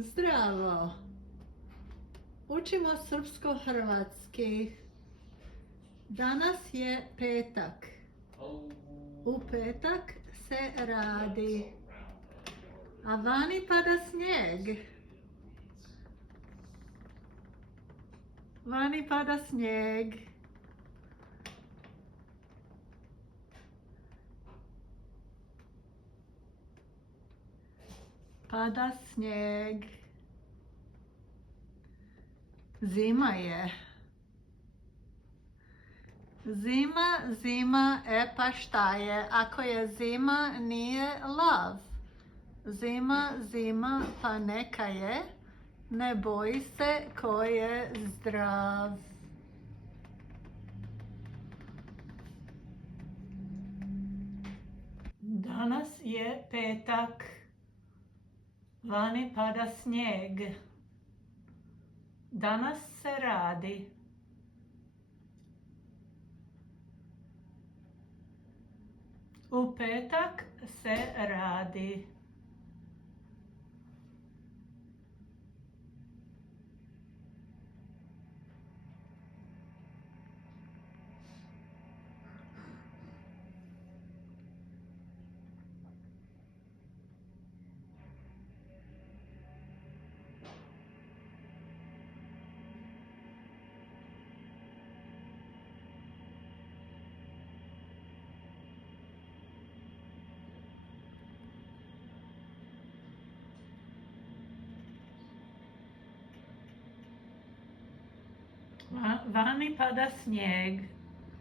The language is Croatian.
Zdravo! Učimo srpsko-hrvatski. Danas je petak. U petak se radi. A vani pada snijeg. Vani pada snijeg. Pada snijeg. Zima je. Zima, pa šta je? Ako je zima, nije lav. Zima, pa neka je. Ne boji se ko je zdrav. Danas je petak. Vani pada snijeg. Danas se radi. U petak se radi. Vani pada snijeg.